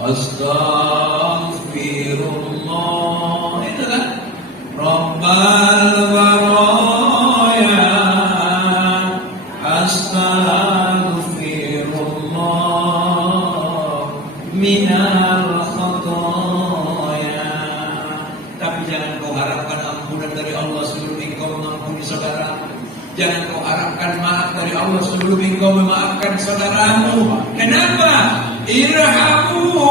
Astaghfirullah. Itulah Rabbal baraya. Astaghfirullah minal khataya. Tapi jangan kau harapkan ampunan dari Allah sebelum engkau mengampuni saudara. Jangan kau harapkan maaf dari Allah sebelum engkau memaafkan saudaramu. Kenapa? Irhamu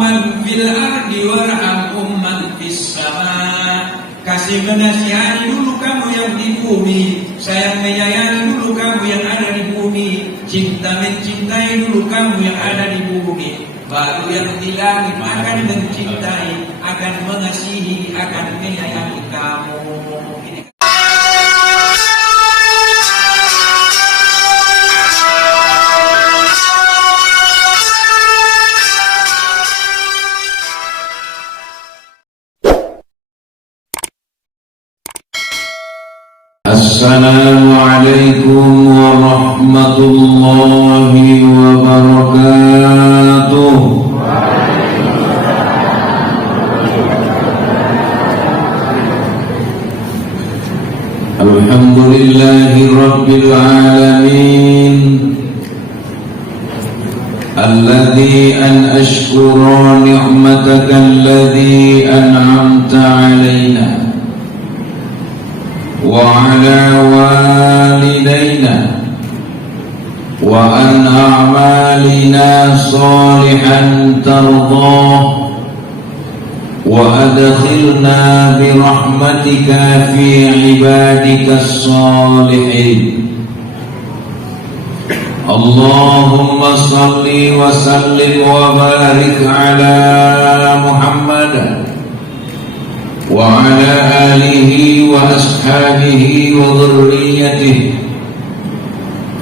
man fil ardi warhamhum man fis sama. Kasih menasihati dulu kamu yang di bumi, sayang menyayangi dulu kamu yang ada di bumi, cinta mencintai dulu kamu yang ada di bumi. Baru yang di langit akan mencintai, akan mengasihi, akan menyayangi kamu. Assalamualaikum warahmatullahi wabarakatuh. Alhamdulillahi rabbil alamin. Alladhi an ashkura ni'mataka alladhi an'amta alaina وعلى والدينا وأن أعمالنا صالحا ترضاه وأدخلنا برحمتك في عبادك الصالحين. اللهم صل وسلم وبارك على محمد وعلى آله وأصحابه وذريته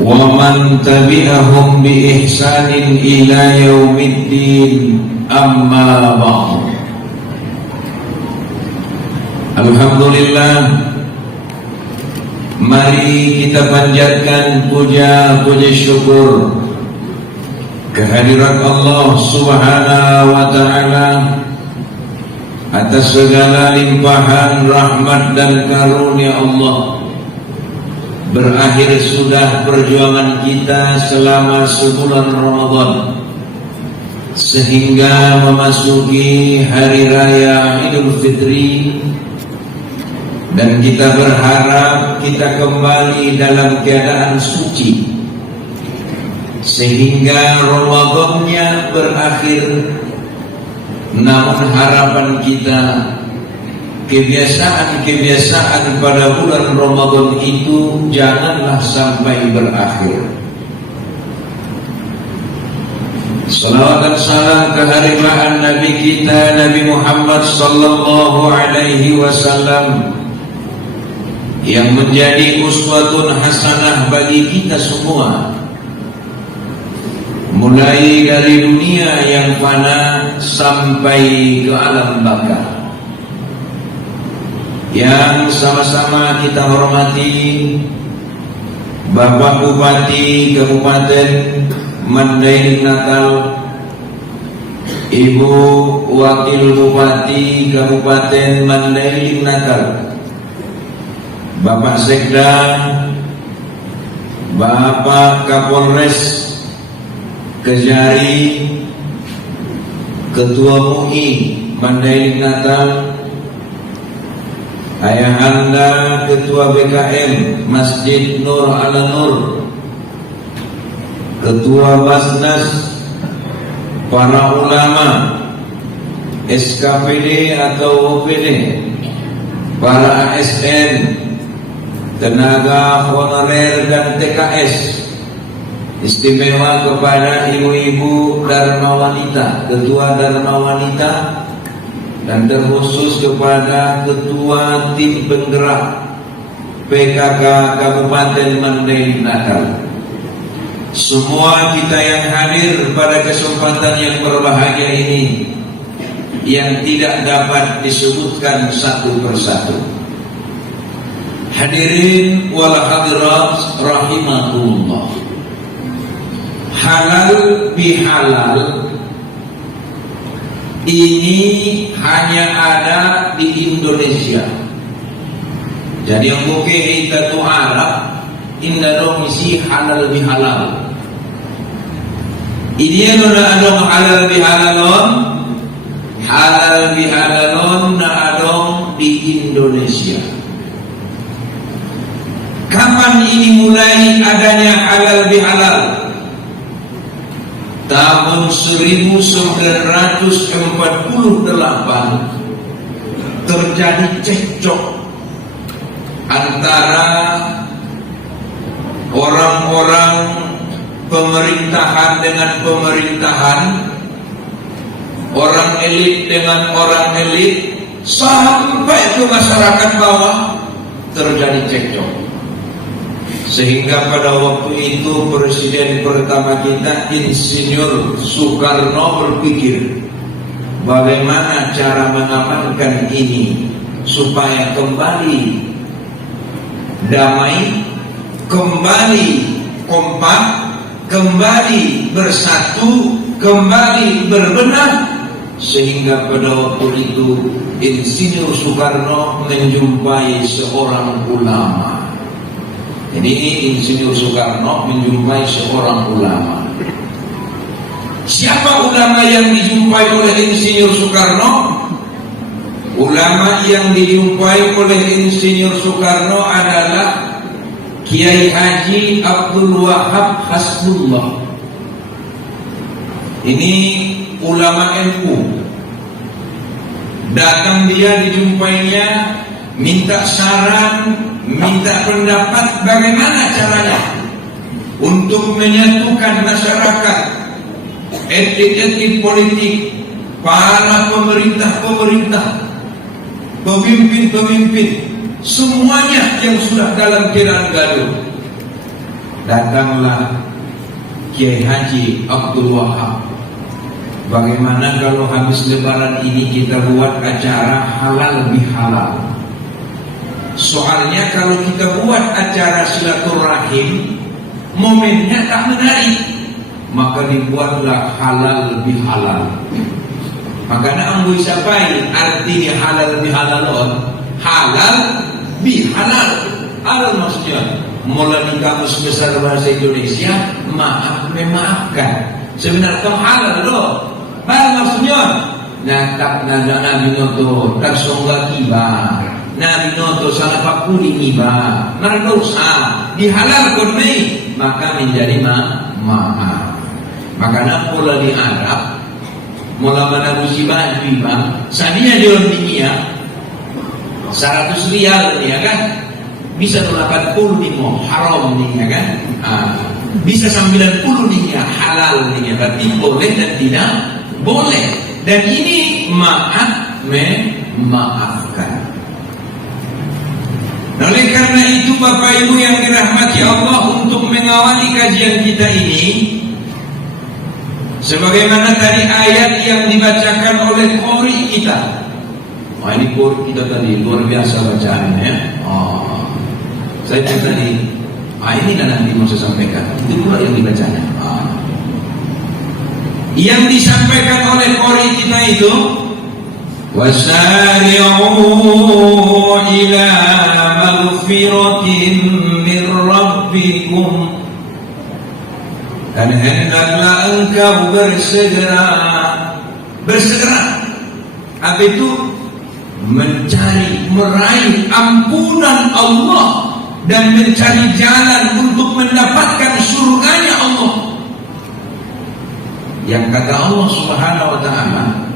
ومن تبعهم بإحسان إلى يوم الدين. أما بعد. Alhamdulillah, mari kita panjatkan puja syukur kehadirat Allah Subhanahu wa Ta'ala atas segala limpahan rahmat dan karunia Allah. Berakhir sudah perjuangan kita selama sebulan Ramadan, sehingga memasuki hari raya Idul Fitri, dan kita berharap kita kembali dalam keadaan suci sehingga Ramadannya berakhir. Namun harapan kita, kebiasaan pada bulan Ramadan itu janganlah sampai berakhir. Salawat dan salam kehadiran Nabi kita Nabi Muhammad sallallahu alaihi wasallam yang menjadi uswatun hasanah bagi kita semua, mulai dari dunia yang fana sampai ke alam baka. Yang sama-sama kita hormati Bapak Bupati Kabupaten Mandailing Natal, Ibu Wakil Bupati Kabupaten Mandailing Natal, Bapak Sekda, Bapak Kapolres Kejari, Ketua MUI Mandailing Natal, Ayahanda Ketua BKM Masjid Nur Ala Nur, Ketua Basnas, para ulama, SKPD atau OPD, para ASN, tenaga honorer dan TKS. Istimewa kepada ibu-ibu Dharma Wanita, ketua Dharma Wanita, dan terkhusus kepada ketua tim penggerak PKK Kabupaten Mandailing Natal. Semua kita yang hadir pada kesempatan yang berbahagia ini, yang tidak dapat disebutkan satu persatu. Hadirin wal hadirat rahimakumullah. Halal bihalal ini hanya ada di Indonesia. Jadi yang bukit itu Arab, indadong isi halal bihalal. Ini yang ada halal bihalalon na adong di Indonesia. Kapan ini mulai adanya halal bihalal? Tahun 1948 terjadi cekcok antara orang-orang pemerintahan dengan pemerintahan, orang elit dengan orang elit, sampai ke masyarakat bawah terjadi cekcok. Sehingga pada waktu itu presiden pertama kita Insinyur Soekarno berpikir bagaimana cara mengamankan ini supaya kembali damai, kembali kompak, kembali bersatu, kembali berbenah. Sehingga pada waktu itu Insinyur Soekarno menjumpai seorang ulama. Jadi Insinyur Soekarno menjumpai seorang ulama. Siapa ulama yang dijumpai oleh Insinyur Soekarno? Ulama yang dijumpai oleh Insinyur Soekarno adalah Kiai Haji Abdul Wahab Hasbullah. Ini ulama NU. Datang dia, dijumpainya, minta saran, minta pendapat bagaimana caranya untuk menyatukan masyarakat, elit-elit politik, para pemerintah-pemerintah, pemimpin-pemimpin, semuanya yang sudah dalam keadaan gaduh. Datanglah Kiai Haji Abdul Wahab. Bagaimana kalau habis lebaran ini kita buat acara halal bihalal? Soalnya kalau kita buat acara silaturahim, momennya tak menarik, maka dibuatlah halal bihalal. Makanya ambil sapai artinya halal bihalalon, halal bihalal. Halal maksudnya mulai di kamus besar bahasa Indonesia, maaf memaafkan. Sebenarnya halal loh. Bal maksudnya natak nabi noto tak songgak kiba, nabi noto salah pakuli kiba, mardosa dihalal kurni maka menjadi maaf. Makanya pola di Arab mula mana musibah kiba, sadinya di dunia 100 rial ya kan, bisa 80 nih mau haram nih ya kan, bisa 90 nih ya halal nih ya, berarti boleh dan tidak boleh. Dan ini maaf memaafkan. Oleh karena itu Bapak Ibu yang dirahmati Allah, untuk mengawali kajian kita ini, sebagaimana tadi ayat yang dibacakan oleh qori kita. Wah, ini qori kita tadi luar biasa bacaannya. Saya tadi ini dan nanti mau saya sampaikan. Itu pula yang dibacanya. Yang disampaikan oleh qori kita itu, wasari'u ila maghfiratin min rabbikum, dan hendaklah engkau bersegera. Apa itu? Mencari, meraih ampunan Allah dan mencari jalan untuk mendapatkan surganya Allah. Yang kata Allah Subhanahu wa ta'ala,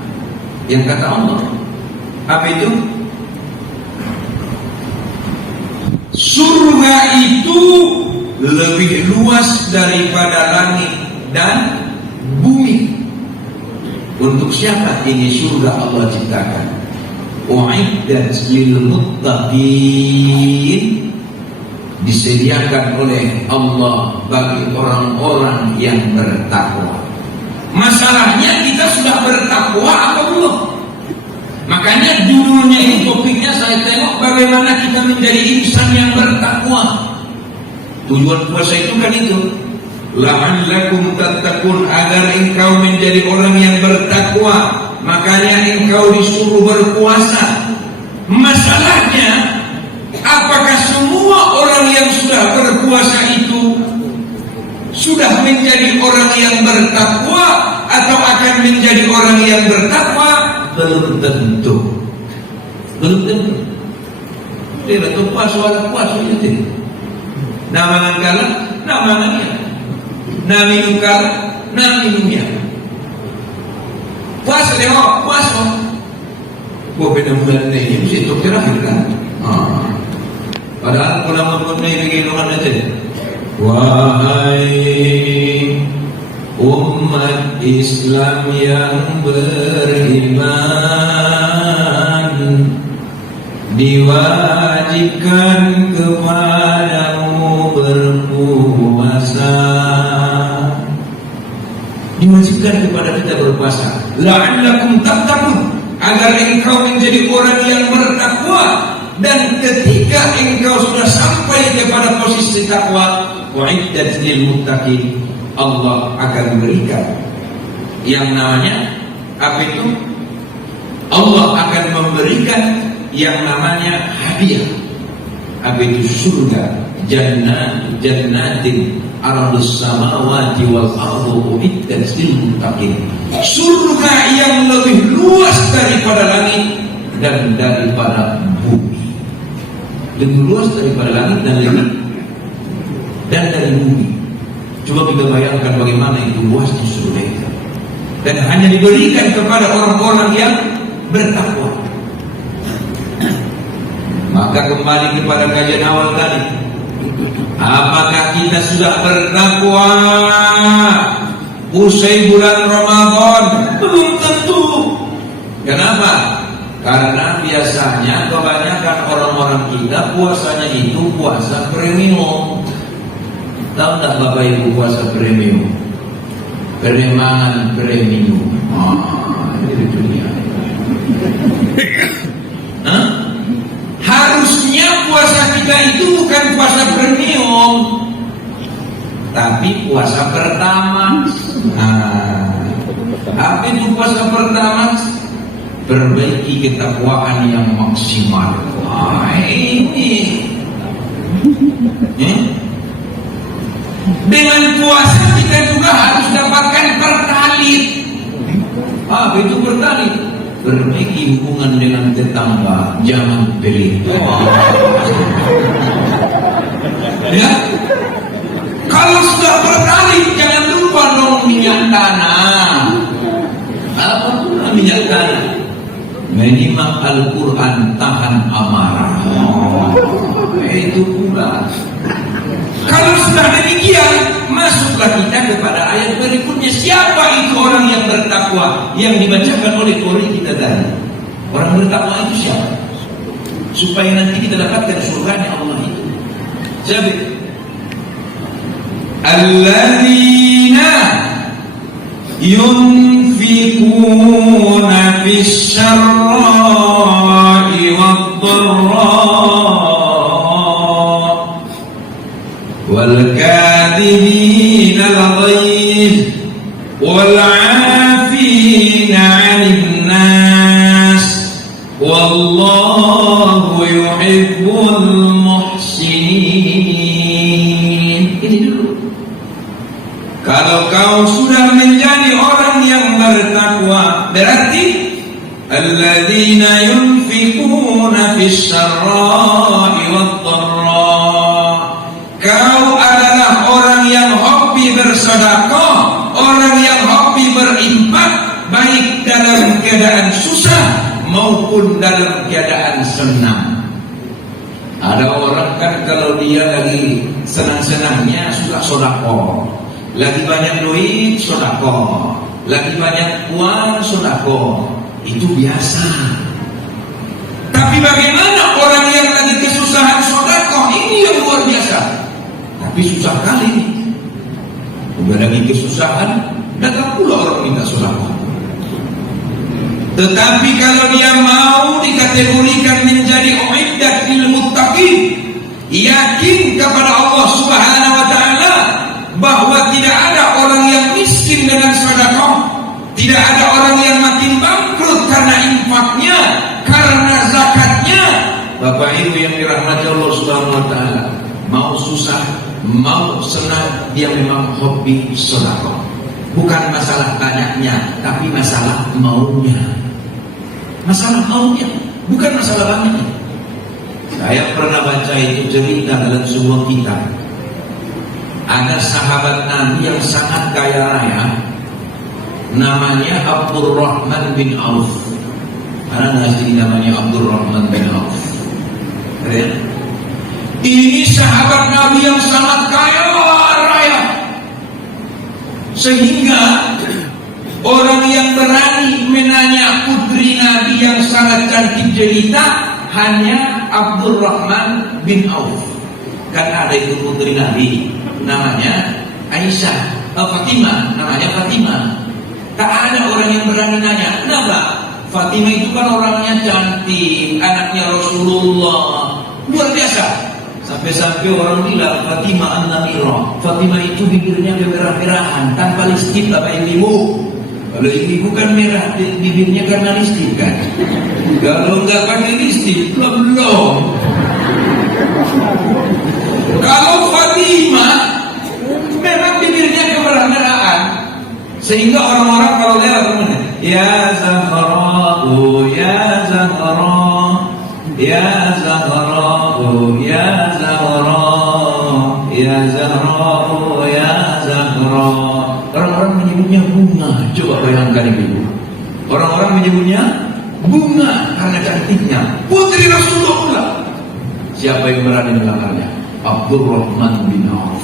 yang kata Allah apa itu? Surga itu lebih luas daripada langit dan bumi. Untuk siapa ini surga Allah ciptakan? U'iddat lil muttaqin, disediakan oleh Allah bagi orang-orang yang bertakwa. Masalahnya kita sudah bertakwa atau belum? Makanya judulnya ini, topiknya saya tengok bagaimana kita menjadi insan yang bertakwa. Tujuan puasa itu kan itu, la'allakum tattaqun, agar engkau menjadi orang yang bertakwa. Maka makanya engkau disuruh berpuasa. Masalahnya, apakah semua orang yang sudah berpuasa itu sudah menjadi orang yang bertakwa atau akan menjadi orang yang bertakwa? Belum tentu. Belum tentu. Tidak tentu puasa itu. Namangan kala, namangannya. Naminum kala, naminumnya. Puasa dewa, puasa. Gua benar-benar ini mesti itu terakhir kan. Padahal ulama-ulama ini begini aja. Wahai umat Islam yang beriman, diwajibkan kepadamu berpuasa. Diwajibkan kepada kita berpuasa. La'allakum tattaqun, agar engkau menjadi orang yang bertakwa. Dan ketika engkau sudah sampai kepada posisi takwa, wa'iddat lil muttaqin, Allah akan berikan yang namanya apa itu? Allah akan memberikan yang namanya hadiah. Apa itu? Surga, jannatin ardhus samawati wal ardu uiddat lil muttaqin. Surga yang lebih luas daripada langit dan daripada bumi. Lebih luas daripada langit dan dari bumi. Coba kita bayangkan bagaimana itu luasnya surga itu. Dan hanya diberikan kepada orang-orang yang bertakwa. Maka kembali kepada kajian awal tadi, apakah kita sudah bertakwa usai bulan Ramadan? Belum tentu. Kenapa? Karena biasanya kebanyakan orang-orang kita puasanya itu puasa premium. Tahu tak Bapak Ibu puasa premium? Keremangan premium. Itu dunia. Harusnya puasa kita itu bukan puasa premium, tapi puasa pertama. Apa itu puasa pertama? Perbaiki ketakwaan yang maksimal. Ini dengan puasa kita juga harus dapatkan pertalit. Apa itu pertalit? Perbaiki hubungan dengan tetangga, jangan pelit. Ya, kalau sudah pertalit jangan lupa dong minyak tanah. Apa pula minyak tanah? Menyimak Al-Quran, tahan amarah. Itu pula. Kalau sudah demikian, masuklah kita kepada ayat berikutnya. Siapa itu orang yang bertakwa yang dibacakan oleh qori kita tadi? Orang bertakwa itu siapa? Supaya nanti kita dapatkan surganya Allah itu. Siapa? Alladzina yunfikuna fis syarra'i wad-dharra wal kadhibina al-ghayz wal 'afina 'anil nas wallahu yuhibbul muhsinin. Ini dulu. Kalau kau sudah menjadi orang yang bertakwa, berarti alladzina yunfikuna fis syarra'i wad-dharra. Kau adalah orang yang hobi bersedekah, orang yang hobi berinfak, baik dalam keadaan susah maupun dalam keadaan senang. Ada orang kan kalau dia lagi senang-senangnya suka sedekah. Lagi banyak duit, sedekah. Lagi banyak uang, sedekah. Itu biasa. Tapi bagaimana orang yang lagi kesusahan sedekah? Ini yang luar biasa. Tapi susah kali. Udah lagi kesusahan, datang pula orang minta sedekah. Tetapi kalau dia mau dikategorikan menjadi uiddat lil muttaqin, yakin kepada Allah Subhanahu wa taala bahwa tidak ada orang yang miskin dengan sedekah, Tidak ada orang yang makin bangkrut karena infaknya, karena zakatnya. Bapak Ibu yang dirahmati Allah Subhanahu wa taala, mau susah, mau senang, dia memang hobi sedekah. Bukan masalah banyaknya, tapi masalah maunya. Masalah maunya, bukan masalah banyaknya. Saya pernah baca itu cerita dalam sebuah kitab. Ada sahabat Nabi yang sangat kaya raya, namanya Abdurrahman bin Auf. Ada nggak sih namanya Abdurrahman bin Auf? Ya? Ini sahabat Nabi yang sangat kaya raya, sehingga orang yang berani menanya putri Nabi yang sangat cantik jelita hanya Abdurrahman bin Auf. Kan ada itu putri Nabi, namanya Aisyah, Fatimah, namanya Fatimah. Tak ada orang yang berani nanya. Kenapa? Fatimah itu kan orangnya cantik, anaknya Rasulullah, luar biasa. Sampai-sampai orang bilang Fatimah an-Namirah, Fatimah itu bibirnya kemerah-merahan tanpa listrik. Bapak Ibu, kalau ibu kan merah bibirnya karena listrik kan. Kalau nggak pakai listrik belum. Kalau Fatimah memang bibirnya kemerah-merahan, sehingga orang-orang kalau lewat mana, ya Zahra, oh ya Zahra, ya Zahra, oh ya Zahra, ya Zahra, oh ya Zahra. Orang-orang menyebutnya bunga. Coba bayangkan ibu. Orang-orang menyebutnya bunga karena cantiknya. Putri Rasulullah pula. Siapa yang berani melamarnya? Abdurrahman bin Auf.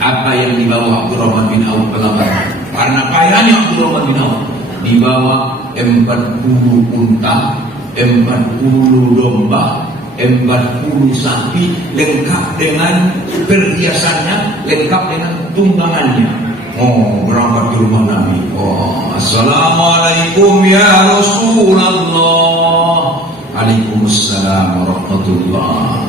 Apa yang dibawa Abdurrahman bin Auf pelamar? Karena kayanya Abdurrahman bin Auf dibawa 40 unta, 40 domba, 40 sapi, lengkap dengan perhiasannya, lengkap dengan tunggangannya. Oh, berangkat ke rumah Nabi. Oh, assalamualaikum ya Rasulullah. Waalaikumsalam warahmatullah.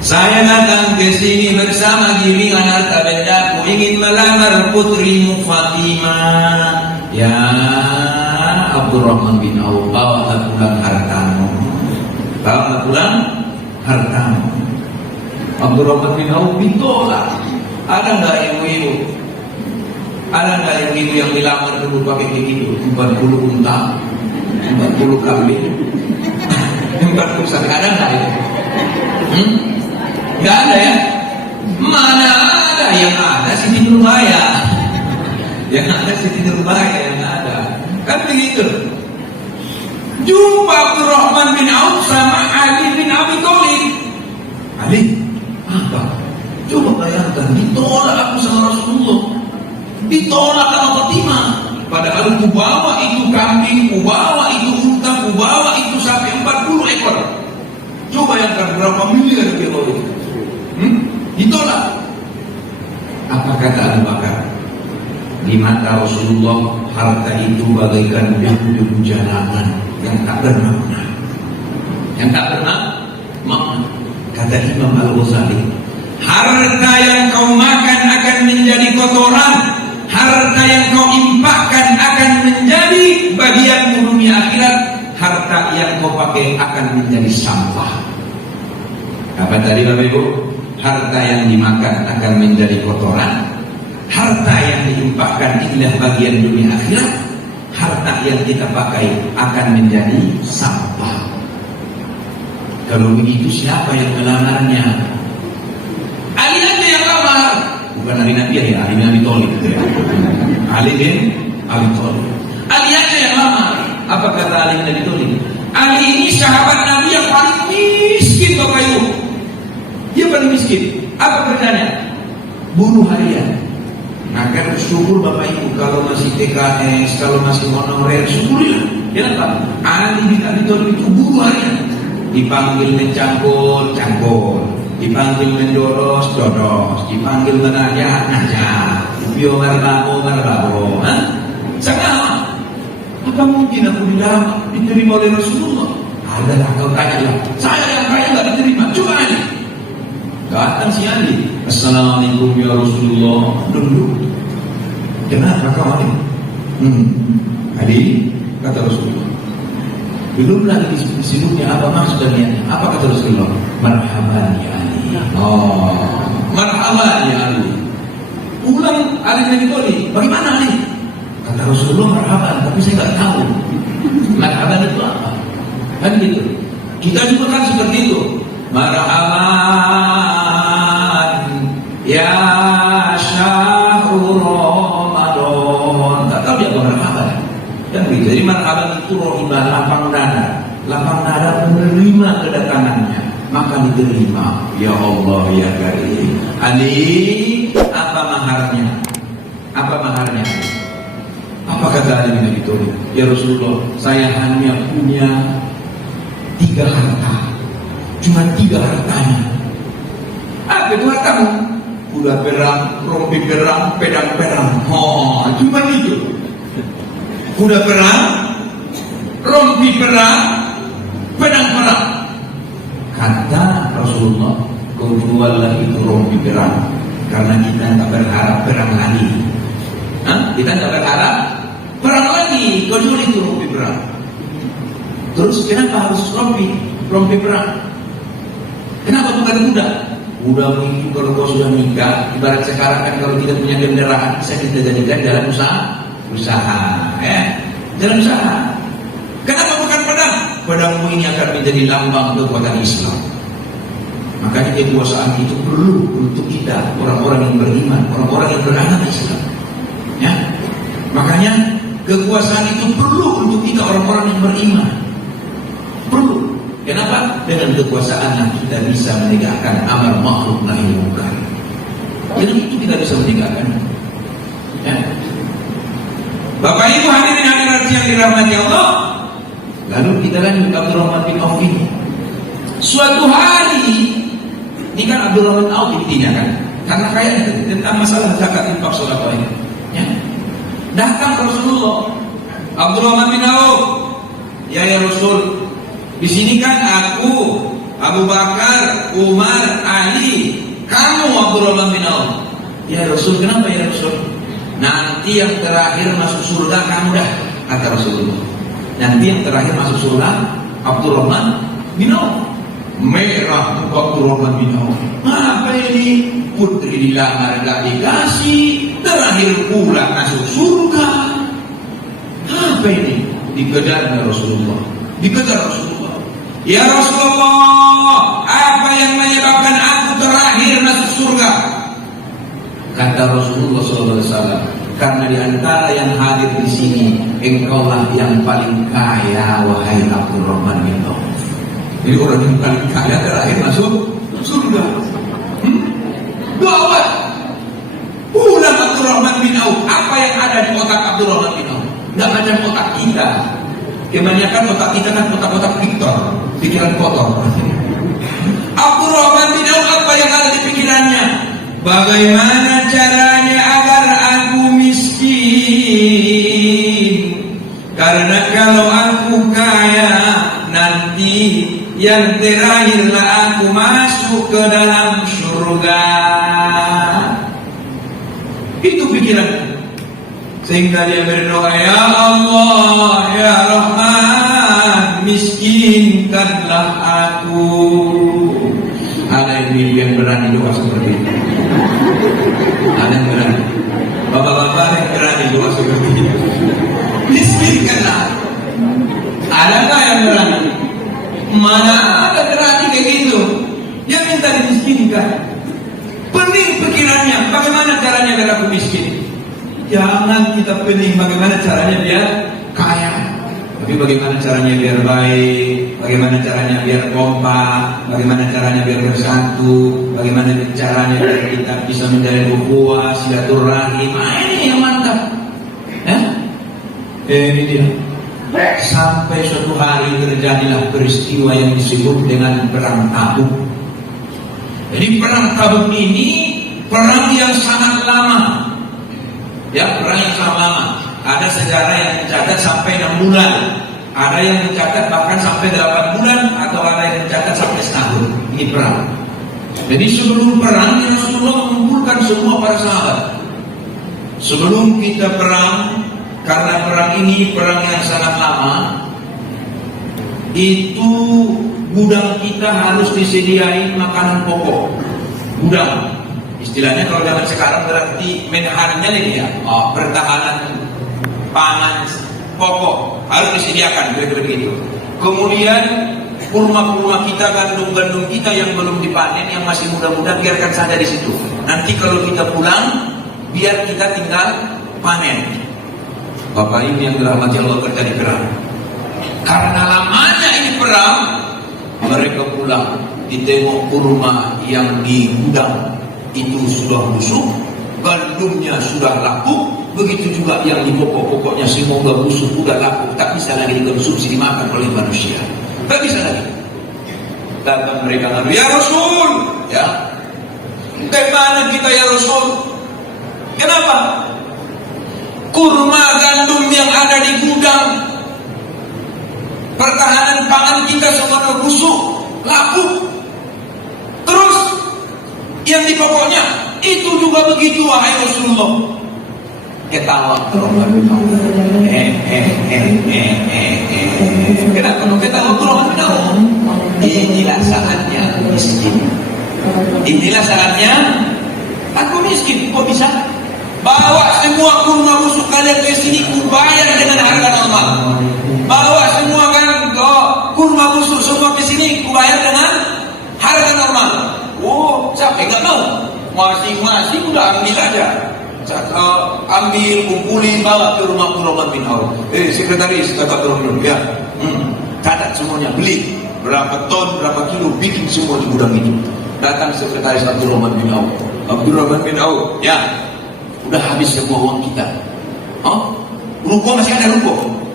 Saya datang ke sini bersama gilingan harta bendaku, ingin melamar putrimu Fatimah. Ya Abdurrahman bin Auf, bawa pulang hartamu. Bawa pulang hartamu. Abdurrahman bin Auf ditolak. Ada nggak ibu-ibu? Ada nggak ibu-ibu yang dilamar dulu pakai begitu? 40 unta, 40 kambing, 40 sapi. Ada nggak itu? Nggak ada ya? Mana ada? Yang ada Siti Nurbaya. Yang ada Siti Nurbaya, yang ada. Kan begitu. Jumpa Abdurrahman bin Auf sama Ali bin Abi Thalib. Ali, apa? Coba bayangkan, ditolak aku sama Rasulullah, ditolak sama Fatimah. Padahal ku bawa itu kambing, ku bawa itu unta, ku bawa itu sapi 40 ekor. Coba bayangkan berapa miliar dia bawa itu. Ditolak. Apa kata Abu Bakar? Di mata Rasulullah harta itu bagaikan debu-debu jalanan yang tak bermakna, yang tak bermakna. Kata Imam Al-Ghazali, harta yang kau makan akan menjadi kotoran, harta yang kau infakkan akan menjadi bagianmu dunia akhirat, harta yang kau pakai akan menjadi sampah. Apa tadi Bapak Ibu? Harta yang dimakan akan menjadi kotoran, harta yang diinfakkan inilah bagian dunia akhirat, harta yang kita pakai akan menjadi sampah. Kalau begitu siapa yang melamarnya? Ali aja yang lamar. Bukan Ali Nabi ya, Ali bin Abi Thalib gitu ya. Ali bin Abi Thalib. Ali aja yang lamar. Apa kata Ali bin Abi Thalib? Ali ini sahabat Nabi yang paling miskin Bapak Ibu. Dia paling miskin. Apa kerjanya? Buruh harian. Nah kan syukur Bapak Ibu kalau masih TKS, kalau masih honorer, syukurlah. Kenapa? Ali bin Abi Thalib itu buruh harian. Dipanggil mencangkul, cangkul. Dipanggil mendoros, dodos. Dipanggil menajak, najak. Bio marlabo, marlabo. Sekarang apa mungkin aku diterima oleh Rasulullah? Adalah kau tanya. Saya yang kaya tidak diterima. Coba aja. Datang si Ali. Assalamualaikum ya Rasulullah. Duduk. Kenapa kau Ali? Ali, kata Rasulullah, belum lagi disebutnya apa maksud dan niatnya. Apa kata Rasulullah? Marhaban ya Ali. Marhaban ya Ali. Ulang Ali bin Abi Thalib, bagaimana Ali? Kata Rasulullah marhaban, tapi saya nggak tahu marhaban itu apa. Kan gitu. Kita juga kan seperti itu. Marhaban ya syahrul Ramadan. Tak tahu dia apa marhaban. Dan gitu. Jadi marhaban itu rohibah, lapang dada menerima kedatangannya, maka diterima. Ya Allah ya Karim. Ali, apa maharnya? Apa maharnya? Apa kata Ali bin Abi Thalib? Ya Rasulullah, saya hanya punya 3 harta. Cuma 3 hartanya. Apa itu hartamu? Kuda perang, rompi perang, pedang perang. Cuma itu. Kuda perang, rompi perang, pedang perang. Kata Rasulullah, kau juallah itu rompi perang, karena kita tak berharap perang lagi. Kita tak berharap perang lagi. Kau jual itu rompi perang. Terus kenapa harus rompi perang? Kenapa bukan kuda? Kuda mungkin kalau kau sudah nikah, ibarat sekarang kan kalau tidak punya kendaraan, bisa kita jadikan dalam usaha, dalam usaha. Kenapa bukan pedang? Pedangmu ini akan menjadi lambang kekuatan Islam. Makanya kekuasaan itu perlu untuk kita, orang-orang yang beriman, orang-orang yang beragama Islam. Ya, makanya kekuasaan itu perlu untuk kita, orang-orang yang beriman. Perlu. Kenapa? Dengan kekuasaan kita bisa menegakkan amar ma'ruf nahi munkar. Jadi itu kita bisa menegakkan. Ya. Bapak Ibu hadirin yang dirahmati Allah. Lalu kita lanjut Abdurrahman bin Auf ini. Suatu hari, ini kan Abdurrahman bin Auf ditanyakan karena kaya tentang masalah zakat infak sedekah ini. Ya. Datang Rasulullah, Abdurrahman bin Auf, ya Rasul, di sini kan aku, Abu Bakar, Umar, Ali, kamu Abdurrahman bin Auf. Ya Rasul, kenapa ya Rasul? Nanti yang terakhir masuk surga kamu dah, kata Rasulullah. Nanti yang terakhir masuk surga Abdurrahman bin Auf. Merah muka Abdurrahman bin Auf. Apa ini? Putri dilamar gak dikasih, terakhir pula masuk surga. Apa ini? Dikejar Rasulullah. Dikejar Rasulullah. Ya Rasulullah, apa yang menyebabkan aku terakhir masuk surga? Kata Rasulullah SAW, karena di antara yang hadir di sini, engkaulah yang paling kaya, wahai Abdurrahman bin Auf. Jadi orang yang paling kaya terakhir masuk surga. Gawat. Ulang Abdurrahman bin Auf. Apa yang ada di otak Abdurrahman bin Auf? Tidak macam otak kita. Kebanyakan otak kita kan otak-otak Victor, pikiran kotor. Abdurrahman bin Auf apa yang ada di pikirannya? Bagaimana caranya agar aku miskin? Karena kalau aku kaya, nanti yang terakhirlah aku masuk ke dalam surga. Itu pikiran. Sehingga dia berdoa, ya Allah, ya Rahman, miskinkanlah aku. Ada yang berani doa seperti itu. Ada yang berani. Bapak-bapak yang berani doa seperti itu. Miskinkanlah. Adakah yang berani? Mana ada berani kayak gitu? Dia minta dimiskinkan. Pening pikirannya, bagaimana caranya biar aku miskin? Jangan kita pening bagaimana caranya biar kaya, tapi bagaimana caranya biar baik, bagaimana caranya biar kompak, bagaimana caranya biar bersatu, bagaimana caranya biar kita bisa menjalin ukhuwah, silaturahim. Ini yang mantap. Ini dia. Sampai suatu hari terjadilah peristiwa yang disebut dengan perang Tabuk. Jadi perang Tabuk ini perang yang sangat lama. Ya, perang yang sangat lama. Ada sejarah yang mencatat sampai 6 bulan. Ada yang mencatat bahkan sampai 8 bulan, atau ada yang mencatat sampai setahun. Ini perang. Jadi sebelum perang, Rasulullah mengumpulkan semua para sahabat. Sebelum kita perang, Karena perang ini perang yang sangat lama, itu gudang kita harus disediain makanan pokok. Gudang, istilahnya kalau zaman sekarang berarti menhannya lagi ya, pertahanan pangan pokok harus disediakan, kira-kira begitu. Kemudian kurma-kurma kita, gandum-gandum kita yang belum dipanen, yang masih muda-muda, biarkan saja di situ. Nanti kalau kita pulang, biar kita tinggal panen. Bapak ini yang dirahmati Allah terjadi perang. Karena lamanya ini perang, mereka pulang ditengok kurma yang di gudang itu sudah busuk, gandumnya sudah laku, begitu juga yang di pokok-pokoknya semoga busuk, sudah laku, tak bisa lagi dikonsumsi, dimakan oleh manusia. Tak bisa lagi. Datang mereka lalu, ya Rasul, ya, bagaimana kita ya Rasul? Kenapa? Kurma gandum yang ada di gudang, pertahanan pangan kita semua busuk, laku. Terus yang di pokoknya itu juga begitu, wahai Rasulullah. Ketawa terus. Kenapa ketawa terus? Inilah saatnya miskin. Inilah saatnya aku miskin. Kok bisa? Bawa semua kurma busuk kalian ke sini, kubayar dengan harga normal. Bawa semua kan kurma busuk semua ke sini, kubayar dengan harga normal. Oh, capek nggak mau? Masing-masing udah ambil aja. Ambil, kumpulin, bawa ke rumah Abdurrahman bin Auf. Sekretaris kata Abdurrahman, ya, catat semuanya, beli berapa ton, berapa kilo, bikin semua di gudang itu. Datang sekretaris Abdurrahman bin Auf. Abdurrahman bin Auf, ya, udah habis semua uang kita. Ruko masih ada,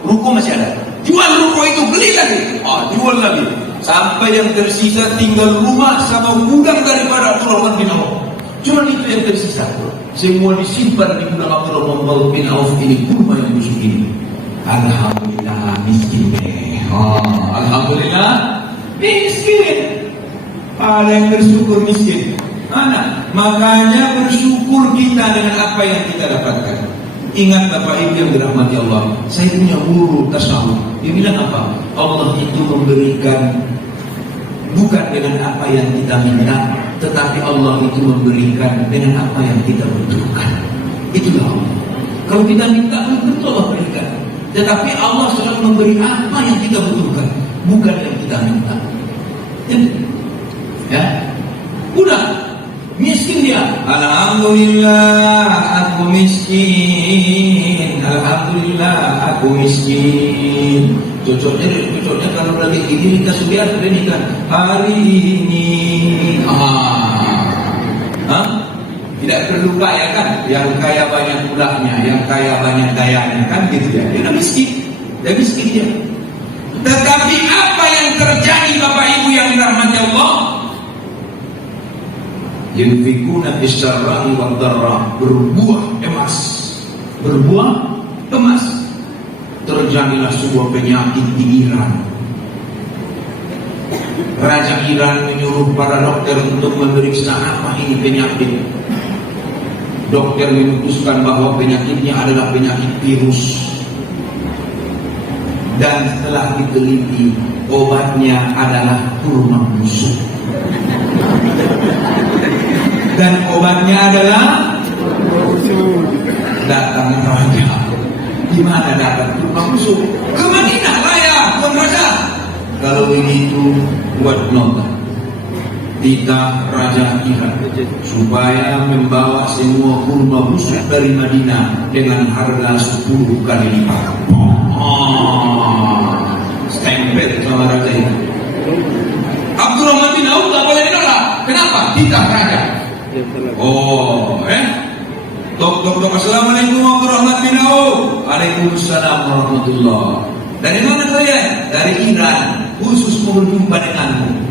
ruko masih ada. Jual ruko itu, beli lagi. Jual lagi. Sampai yang tersisa tinggal rumah sama gudang daripada Abdurrahman bin Auf. Cuma itu yang tersisa. Semua disimpan di gudang Abdurrahman bin Auf ini, kurma yang busuk ini. Alhamdulillah miskin. Alhamdulillah miskin. Ada yang bersyukur miskin. Mana? Makanya bersyukur kita dengan apa yang kita dapatkan. Ingat Bapak Ibu yang dirahmati Allah, saya punya guru tasawuf. Dia bilang apa? Allah itu memberikan bukan dengan apa yang kita minta, tetapi Allah itu memberikan dengan apa yang kita butuhkan. Itulah Allah. Kalau kita minta, tentu Allah berikan. Tetapi Allah selalu memberi apa yang kita butuhkan, bukan yang kita minta. Ya, udah. Miskin dia. Alhamdulillah aku miskin. Alhamdulillah aku miskin. Cocoknya kalau lagi ini kita sudah kan hari ini. Tidak perlu kaya kan? Yang kaya banyak pulaknya, yang kaya banyak dayanya kan gitu ya. Dia miskin dia. Tetapi apa yang terjadi Bapak Ibu yang dirahmati Allah? Yunfikuna bisarra'i wad dharra, berbuah emas. Terjadilah sebuah penyakit di Iran. Raja Iran menyuruh para dokter untuk memeriksa apa ini penyakit. Dokter memutuskan bahwa penyakitnya adalah penyakit virus. Dan setelah diteliti, obatnya adalah kurma busuk. Dan obatnya adalah datang raja. Di mana datang kurma busuk? Ke Madinah lah ya, Tuan Raja. Kalau begitu buat nota titah Raja Iran supaya membawa semua kurma busuk dari Madinah dengan harga 10 kali lipat. Stempel sama raja itu. Abdurrahman bin Auf tak boleh menolak. Kenapa? Titah raja. Dok, assalamualaikum Abdurrahman bin Auf. Waalaikumsalam warahmatullah. Dari mana saya? Dari Iran. Khusus mau berjumpa denganmu.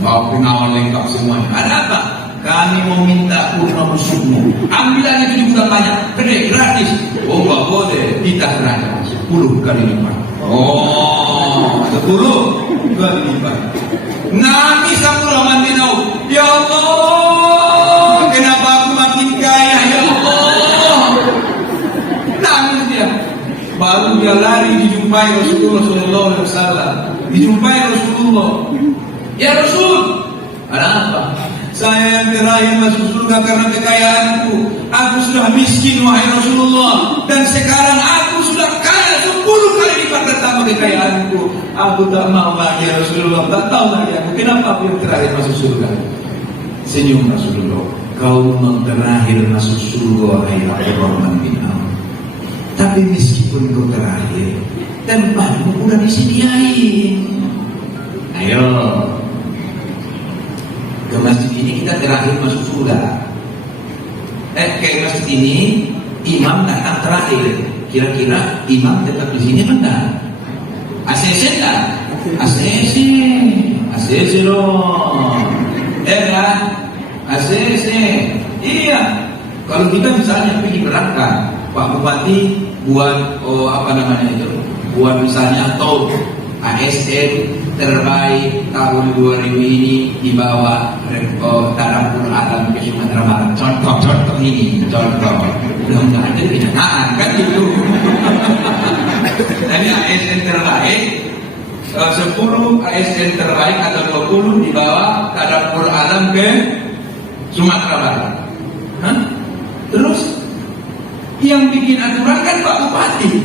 Bawa pengawal lengkap semuanya. Ada apa? Kami mau minta kurma busukmu. Ambil aja 7 juta banyak. Gede, gratis. Oh, gak boleh. Titah raja 10 kali lipat. 10 kali lipat. Nangis Abdurrahman bin Auf. Ya Allah, kenapa aku makin kaya? Ya Allah. Nangis dia. Lalu dia lari dijumpai Rasulullah SAW. Dijumpai Rasulullah. Ya Rasul, ada apa? Saya yang terakhir masuk surga karena kekayaanku. Aku sudah miskin wahai Rasulullah, dan sekarang aku sudah kaya 10 kali lipat pertama kekayaanku. Aku tak mau lagi ya Rasulullah, tak tahu lagi aku kenapa aku yang terakhir masuk surga. Senyum Rasulullah. Kau memang terakhir masuk surga wahai Abdurrahman bin Auf. Tapi meskipun kau terakhir, tempatmu udah disediain. Ayo ke masjid ini, kita terakhir masuk surga. Ke masjid ini imam datang terakhir. Kira-kira imam tetap di sini enggak? ACC enggak? ACC loh. Kan? ACC. Iya. Kalau kita misalnya pergi berangkat, Pak Bupati buat buat misalnya tol ASN terbaik tahun 2000 ini dibawa Darul Alam ke Sumatera Barat. Contoh ini, contoh. Mudah-mudahan jadi kenyataan kan itu. Jadi ASN terbaik 10 ASN terbaik atau 20 dibawa Darul Alam ke Sumatera Barat. Terus yang bikin aturan kan Pak Bupati.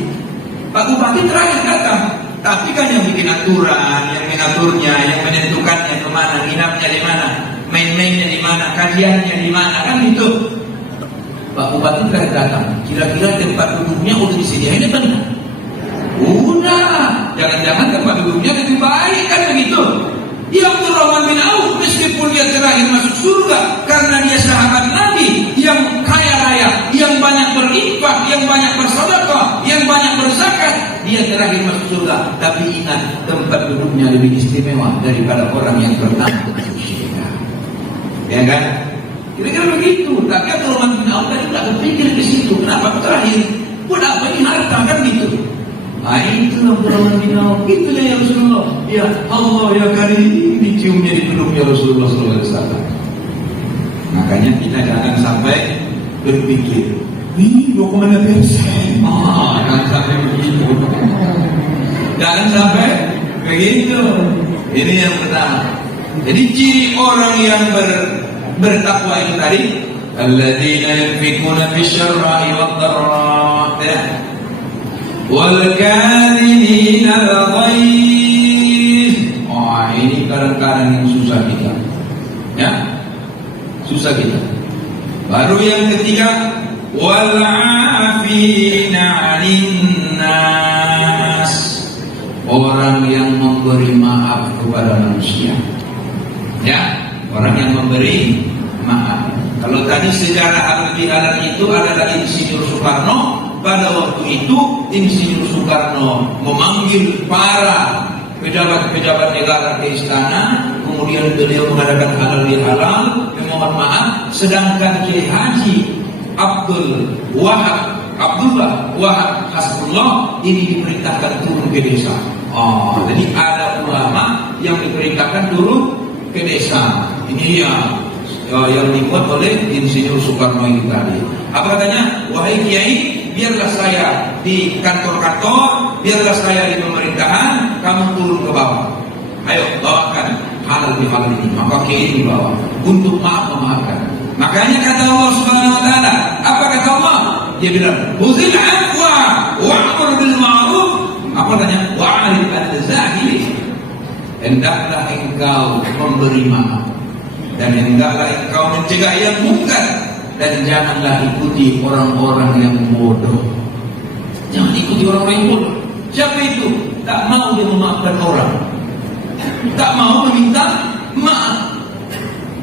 Pak Bupati terakhir datang. Tapi kan yang bikin aturan, yang mengaturnya, yang menentukannya kemana, nginapnya di mana, main-mainnya di mana, kajiannya di mana, kan itu. Pak Bupati terakhir datang. Kira-kira tempat duduknya udah disediain apa enggak? Udah. Jangan-jangan tempat duduknya lebih baik kan begitu. Ya Abdurrahman bin Auf meskipun dia terakhir masuk surga karena dia sahabat Nabi yang kaya raya, yang banyak berinfak, yang banyak bersedekah, yang banyak berzakat, dia terakhir masuk surga. Tapi ingat, tempat duduknya lebih istimewa daripada orang yang pertama masuk surga. Ya kan? Kira-kira begitu. Tapi Abdurrahman bin Auf tadi tak berpikir ke situ. Kenapa terakhir? Buat apa ini harta kan gitu? Itu Abdurrahman bin Auf. Itulah ya Rasulullah. Ya Allah ya Karim, diciumnya di peluknya Rasulullah SAW. Makanya kita jangan sampai berpikir, ini 2,6%. Jangan sampai begitu. Jangan sampai begitu. Ini yang pertama. Jadi ciri orang yang bertakwa itu tadi, alladzina yunfikuna bisyarra'i wad-dharra. وَالْكَاذِمِينَ الْغَيْظَ. Ini kadang-kadang yang susah kita. Ya, susah kita. Baru yang ketiga, وَالْعَافِينَ عَنِ النَّاسِ. Orang yang memberi maaf kepada manusia. Ya, orang yang memberi maaf. Kalau tadi sejarah halal bihalal itu ada dari Insinyur Soekarno. Pada waktu itu Insinyur Soekarno memanggil para pejabat-pejabat negara ke istana, kemudian beliau mengadakan halal bihalal, memohon maaf. Sedangkan Kiai Haji Abdullah Wahab Hasbullah ini diperintahkan turun ke desa. Jadi ada ulama yang diperintahkan turun ke desa. Ini yang dibuat oleh Insinyur Soekarno ini tadi. Apa katanya? Wahai Kiai, biarlah saya di kantor-kantor, biarlah saya di pemerintahan, kamu turun ke bawah. Ayo bawakan halal bihalal ini. Maka Kiai dibawa untuk memaafkan. Makanya kata Allah Subhanahu Wa Taala, apa kata Allah? Dia bilang, "Khudhil afwa wa'mur bil ma'ruf." Apa katanya? Wa'rid 'anil zahilin. Hendaklah engkau memberi maaf dan hendaklah engkau mencegah yang mungkar. Dan janganlah ikuti orang-orang yang bodoh. Jangan ikuti orang-orang yang bodoh. Siapa itu? Tak mau dia memaafkan orang, tak mau meminta maaf.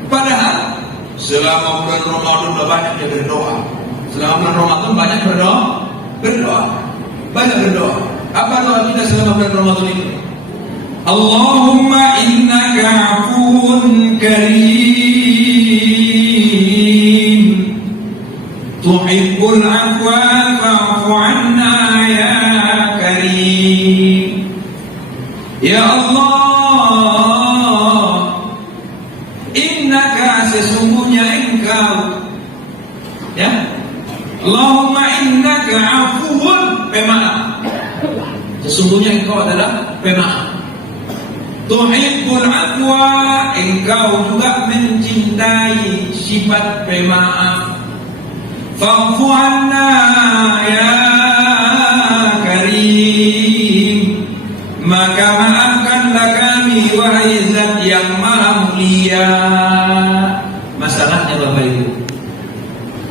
Padahal selama bulan Ramadan banyak dia berdoa. Selama bulan Ramadan banyak berdoa. Banyak berdoa. Apa doa kita selama bulan Ramadan itu? Allahumma innaka afuun karim, tuhibbul afwa fa'fu anna ya karim. Ya Allah, innaka sesungguhnya engkau, ya Allahumma innaka afuun, pemaaf. Sesungguhnya engkau adalah pemaaf. Tuhibbul afwa, engkau juga mencintai sifat pemaaf. Fa'fu anna ya karim, maka maafkanlah kami wahai Zat yang maha mulia. Masalahnya Bapak Ibu,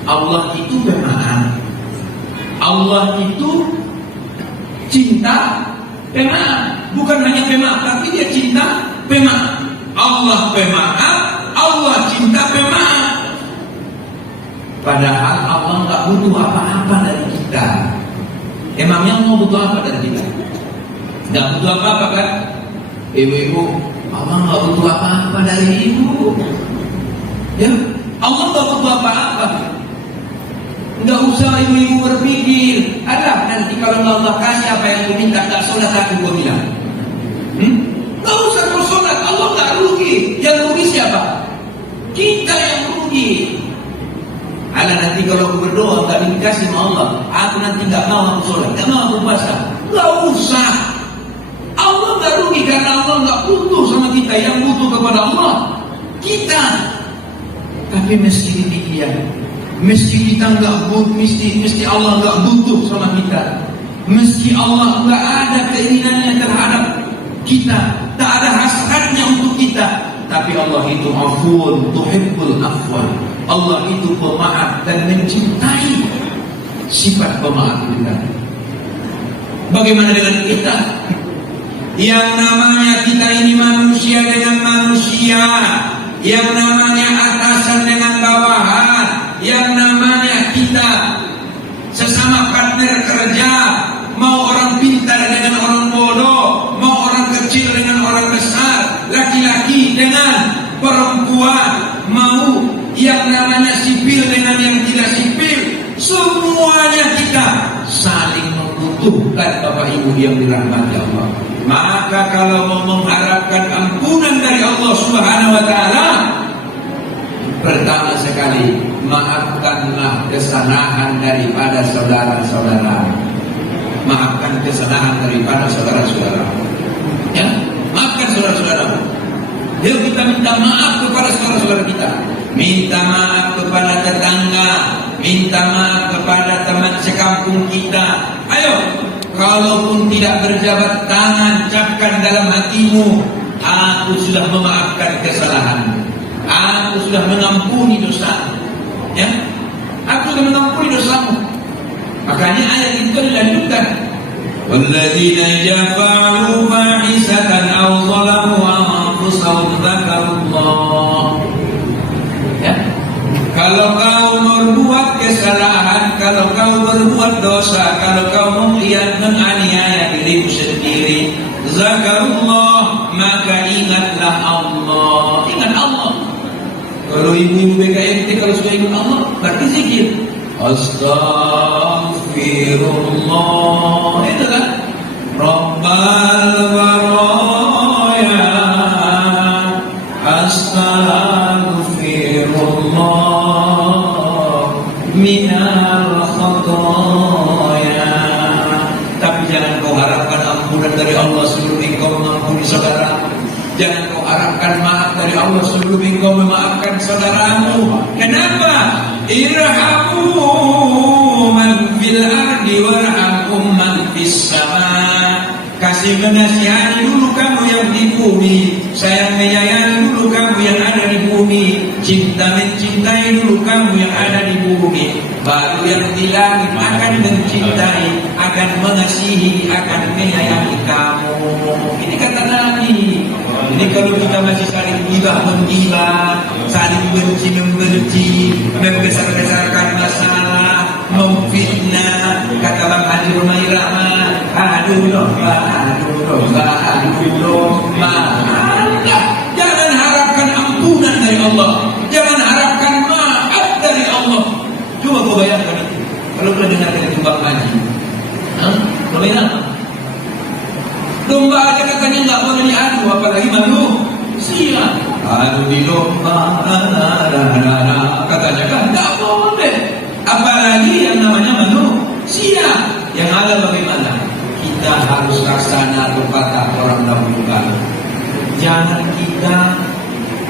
Allah itu pemaaf. Allah itu cinta pemaaf, bukan hanya pemaaf, tapi dia cinta pemaaf. Allah pemaaf, Allah cinta pemaaf. Padahal Allah nggak butuh apa-apa dari kita. Emangnya mau butuh apa dari kita? Nggak butuh apa-apa kan? Ibu-ibu, Allah nggak butuh apa-apa dari ibu. Ya, Allah nggak butuh apa-apa. Nggak usah ibu-ibu berpikir, ada nanti kalau Allah kasih apa yang aku minta, tak sholat aku bilang. Nggak usah kau sholat, Allah nggak rugi. Yang rugi siapa? Kita yang rugi. Ada nanti kalau aku berdoa nggak dikasih sama Allah, aku nanti nggak mau aku sholat, nggak mau aku puasa. Nggak usah. Allah nggak rugi karena Allah nggak butuh sama kita. Yang butuh kepada Allah kita. Tapi meski demikian, meski kita nggak butuh, meski Allah nggak butuh sama kita, meski Allah nggak ada keinginannya terhadap kita, tak ada hasratnya untuk kita, tapi Allah itu afun, tuhibbul afwan. Allah itu pemaaf dan mencintai sifat pemaaf kita. Bagaimana dengan kita? Yang namanya kita ini manusia dengan manusia, yang namanya atasan dengan bawahan, yang namanya kita sesama partner kerja, mau orang pintar dengan orang bodoh, mau orang kecil dengan orang besar, laki-laki dengan perempuan, mau yang namanya sipil dengan yang tidak sipil, semuanya kita saling membutuhkan Bapak Ibu yang dirahmati Allah. Maka kalau mau mengharapkan ampunan dari Allah Subhanahu wa taala, pertama sekali maafkanlah kesalahan daripada saudara-saudara. Maafkan kesalahan daripada saudara-saudara. Ya, maafkan saudara-saudara. Yuk kita minta maaf kepada saudara-saudara kita. Minta maaf kepada tetangga, minta maaf kepada teman sekampung kita. Ayo, kalaupun tidak berjabat tangan, capkan dalam hatimu, aku sudah memaafkan kesalahan, aku sudah mengampuni dosa. Ya, aku sudah mengampuni dosamu. Makanya ayat itu dilanjutkan. Walladzina jafa'u fa'isatan aw zalamu anfusahum dzakarullah. Ya. Kalau kau berbuat kesalahan, kalau kau berbuat dosa, kalau kau menganiaya dirimu sendiri, zakarullah, maka ingatlah Allah. Ingat Allah. Kalau ibu-ibu BKMT kalau sudah ingat Allah, berarti zikir. Astaghfirullah. Itu kan Rabbal waraya astaghfirullah minal khataya. Tapi jangan kau harapkan ampunan dari Allah sebelum engkau mengampuni saudara. Jangan kau harapkan maaf dari Allah sebelum engkau memaafkan saudaramu. Kenapa? Irhamu man fil ardi warhamhum man fis sama. Kasih menasihati dulu kamu yang di bumi, sayang menyayangi dulu kamu yang ada di bumi, cinta mencintai dulu kamu yang ada di bumi. Baru yang di langit akan mencintai, akan mengasihi, akan menyayangi kamu. Ini kata Nabi. Ini kalau kita masih saling gibah menggibah, saling benci membenci, membesar-besarkan masalah, memfitnah, kata Bang Haji Rumairah, aduh domba, jangan harapkan ampunan dari Allah, jangan harapkan maaf dari Allah. Coba kau bayangkan itu. Kalau kau dengar dari Bang Haji, kau bayangkan domba aja katanya nggak boleh diadu, apalagi manusia. Adu di domba, katanya kan nggak boleh. Apalagi yang namanya manusia. Yang ada bagaimana? Kita kita harus laksana pepatah orang dahulu kala. Jangan kita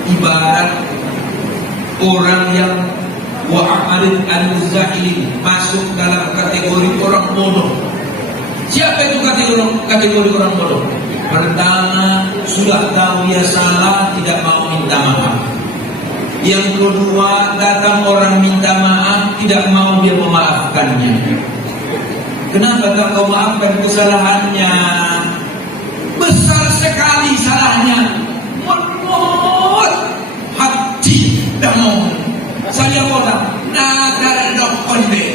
ibarat orang yang wa'amalit al-zahilin, masuk dalam kategori orang bodoh. Siapa itu kategori orang bodoh? Pertama, sudah tahu dia salah, tidak mau minta maaf. Yang kedua, datang orang minta maaf, tidak mau dia memaafkannya. Kenapa tak kau maafkan kesalahannya? Besar sekali salahnya. Menurut hati damong. Saya orang nagar dok konde.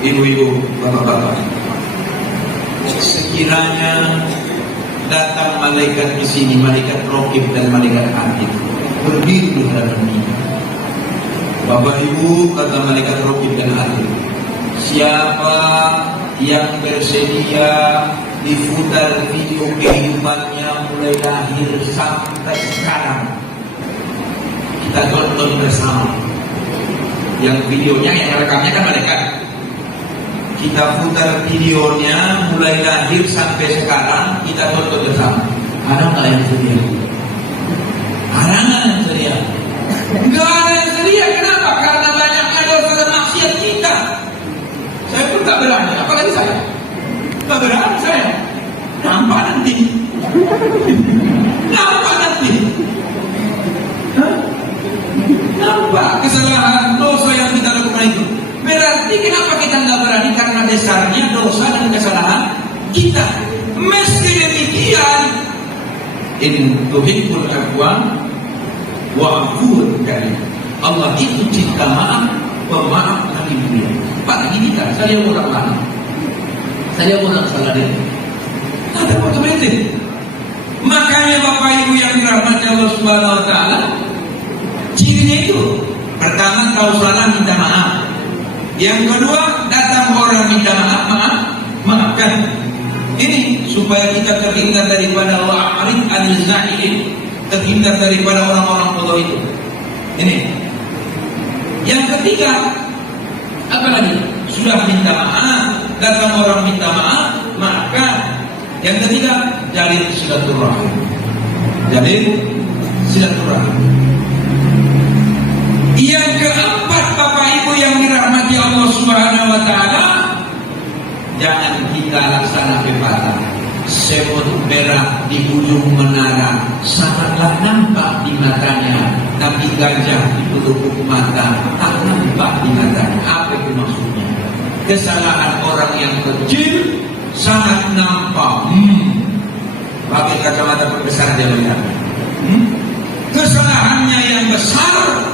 Ibu-ibu, bapak-bapak. Sekiranya datang malaikat di sini, malaikat Raqib dan malaikat Atid, berdiri di hadapan kita. Bapak Ibu, kata malaikat Raqib dan Atid, siapa yang bersedia diputar video kehidupannya mulai lahir sampai sekarang, kita tonton bersama. Yang videonya, yang rekamnya kan malaikat. Kita putar videonya mulai lahir sampai sekarang, kita tonton bersama. Ada nggak yang sedia? Ada nggak yang sedia? Nggak ada yang sedia. Kenapa? Karena banyaknya dosa dan maksiat kita. Saya pun tak berani, apalagi saya. Tak berani saya. Nampak nanti. Nampak nanti. Nampak kesalahan dosa yang kita lakukan itu. Berarti kenapa kita nggak berani? Karena dasarnya dosa dan kesalahan kita. Meski demikian, in tuhibbul afwa wa'fur karim. Allah itu cinta maaf, pemaaf lagi mulia. Pak gini kan, saya orang mana? Saya orang salah deh. Ada otomatis. Makanya Bapak Ibu yang dirahmati Allah Subhanahu Wa Taala, cirinya itu pertama tahu salah minta maaf. Yang kedua, datang orang minta maafkan. Ini supaya kita terhindar daripada wa'arid anil zahilin, terhindar daripada orang-orang bodoh itu. Ini. Yang ketiga, apa lagi? Sudah minta maaf, datang orang minta maaf, maafkan. Yang ketiga, jalin silaturahim. Jalin silaturahim. Yang keempat, Bapak Ibu yang dirahmati Allah Subhanahu Wa Taala, jangan kita laksana pepatah. Semut merah di ujung menara sangatlah nampak di matanya, tapi gajah di pelupuk mata tak nampak di matanya. Apa itu maksudnya? Kesalahan orang yang kecil sangat nampak. Pakai kacamata perbesar dia melihat. Kesalahannya yang besar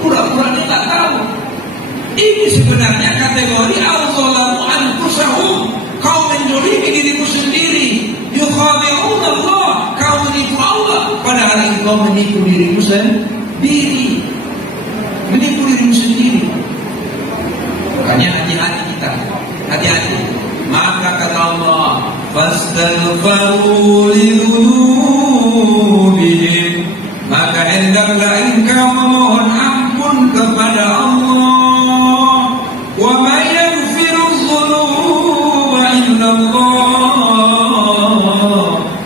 pura-pura dia tak tahu. Ini sebenarnya kategori al-zalamu anfusahum. Kau menzalimi dirimu sendiri. Yukhadi'un Allah. Kau menipu Allah, padahal kau menipu dirimu sendiri. Menipu dirimu sendiri. Makanya hati-hati kita. Hati-hati. Maka kata Allah, fastaghfiru lidzunubihim. Maka hendaklah engkau memohon ampun kepada Allah. Wa may yaghfirudz dzunuba illallah.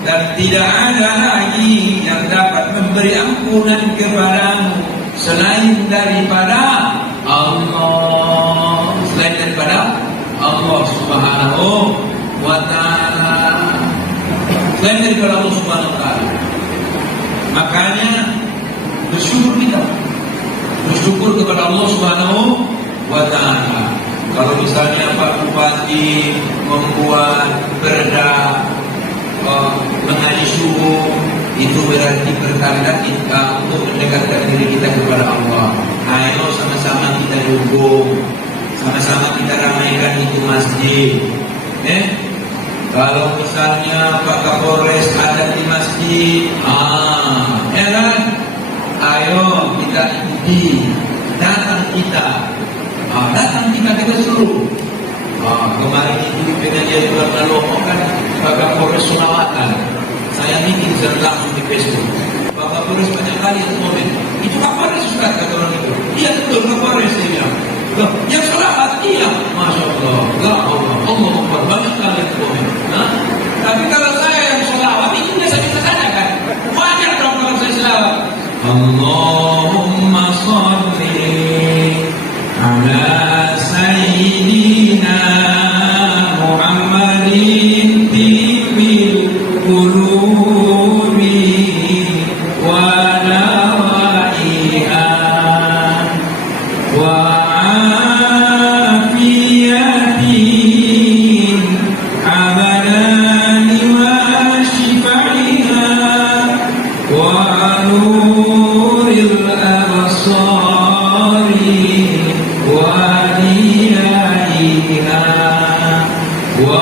Dan tidak ada lagi yang dapat memberi ampunan kepadamu selain daripada Allah. Selain daripada Allah Subhanahu wa Ta'ala. Selain daripada Allah Subhanahu wa Ta'ala. Makanya bersyukur kita, bersyukur kepada Allah Subhanahu wa Ta'ala. Kalau misalnya Pak Bupati membuat perda mengaji subuh, itu berarti pertanda kita untuk mendekatkan diri kita kepada Allah. Ayo sama-sama kita dukung, sama-sama kita ramaikan itu masjid. Kalau misalnya Pak Kapolres ada di masjid, ya kan? Ayo kita ikuti, datang kita seluruh. Kemarin itu pengajian bulan lalu kan Pak Kapolres Sulawatan. Saya bikin langsung di Facebook. Pak Kapolres banyak kali yang komen. Itu Kapolres Ustaz kata orang itu. Iya betul Kapolres dia bilang. Loh, yang Sulawat iya, masya Allah, ya Allah.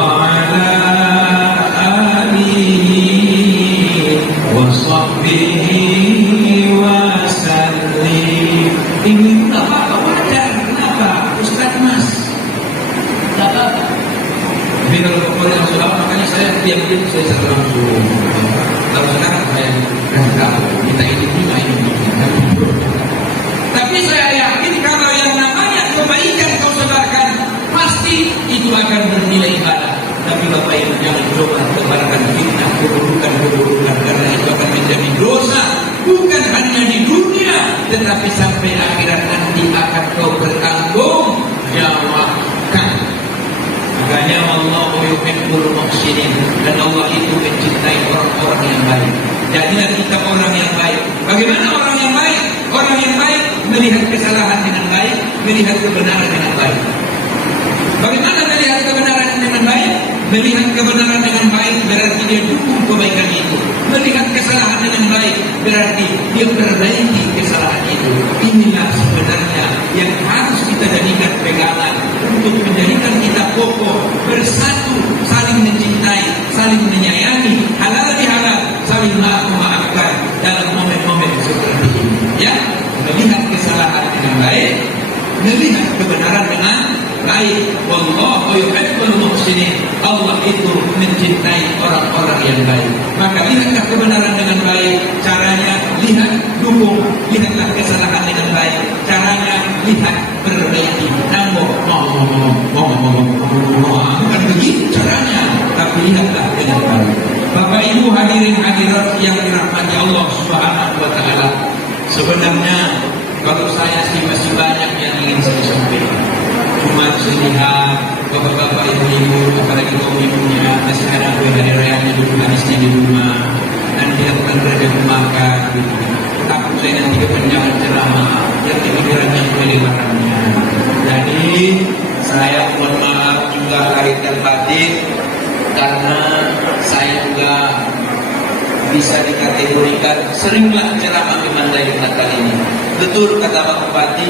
ala alihi wa sahbihi wa sallim. Ini apa wajar? Kenapa? Ustaz Mas, tak apa. Tapi kalau kepada Rasulullah, makanya saya diam-diam saya langsung. Kalau sekarang saya tahu kita ini lima ini. Tapi saya yakin kalau yang namanya kebaikan kau sebarkan, pasti itu akan bernilai ibadah. Tapi Bapak Ibu jangan coba sebarkan fitnah, keburukan, karena itu akan menjadi dosa. Bukan hanya di dunia, tetapi sampai akhirat nanti akan kau bertanggung jawabkan. Makanya Allah yuhibbul muhsinin, dan Allah itu mencintai orang-orang yang baik. Jadilah kita orang yang baik. Bagaimana orang yang baik? Orang yang baik melihat kesalahan dengan baik, melihat kebenaran dengan baik. Bagaimana melihat kebenaran dengan baik? Melihat kebenaran dengan baik berarti dia dukung kebaikan itu. Melihat kesalahan dengan baik berarti dia perbaiki kesalahan itu. Inilah sebenarnya yang harus kita jadikan pegangan untuk menjadikan kita kokoh, bersatu, saling mencintai, saling menyayangi, halal bihalal, saling maafkan dalam momen-momen seperti ini. Ya, melihat kesalahan dengan baik, melihat kebenaran dengan baik. Wallahu yuhibbul muhsinin. Allah itu mencintai orang-orang yang baik. Maka lihatlah kebenaran dengan baik, caranya lihat, dukung. Lihatlah kesalahan dengan baik, caranya lihat, perbaiki. Bukan begitu caranya, tapi lihatlah dengan baik. Bapak Ibu hadirin hadirat yang dirahmati Allah Subhanahu wa taala. Sebenarnya kalau saya sih masih banyak yang ingin saya sampaikan. Cuma saya lihat bapak-bapak, ibu-ibu, apalagi kaum ibunya masih ada kue hari rayanya dulu manisnya di rumah, dan dia bukan mereka makan gitu. Takut saya nanti kepanjangan ceramah yang pikirannya kelewatan. Jadi saya mohon maaf juga lahir dan batin, karena saya juga bisa dikategorikan seringlah ceramah di Mandailing kali ini. Betul kata Pak Bupati,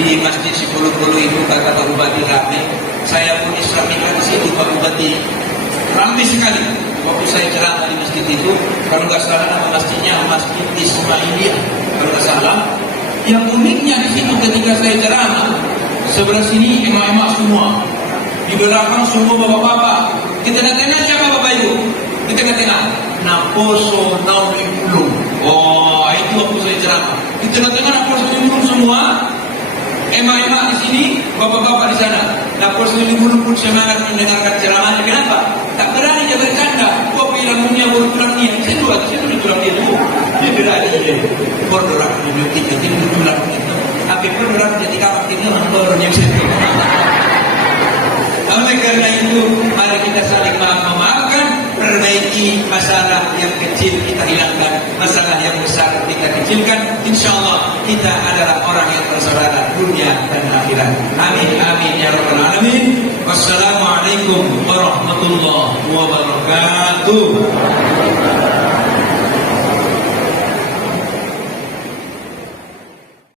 di Masjid Sipulu-Pulu itu kata Pak Bupati ramai. Saya pun Islamika di situ Pak Bupati, ramai sekali. Waktu saya ceramah di masjid itu, kalau nggak salah nama masjidnya Masjid Ismailia, kalau nggak salah. Yang uniknya di situ ketika saya ceramah, sebelah sini emak-emak semua, di belakang semua bapak-bapak. Di tengah-tengah siapa Bapak Ibu? Di tengah-tengah Naposo Naulipulung. Oh, itu waktu saya ceramah. Di tengah-tengah Naposo Naulipulung semua, emak-emak di sini, bapak-bapak di sana. Naposo Naulipulung pun semangat mendengarkan ceramahnya. Kenapa? Tak berani dia bercanda. Kok bilangnya baru pulang dia? Saya dulu pulang dia dulu. Dia berani dia. Berdorak di detik itu pulang itu. Tapi berdorak ketika waktunya menurun yang saya. Oleh karena itu, mari kita saling memaafkan, perbaiki masalah yang kecil kita hilangkan, masalah yang besar kita kecilkan. InsyaAllah kita adalah orang yang bersaudara dunia dan akhirat. Amin, amin ya rabbal alamin. Wassalamualaikum warahmatullahi wabarakatuh.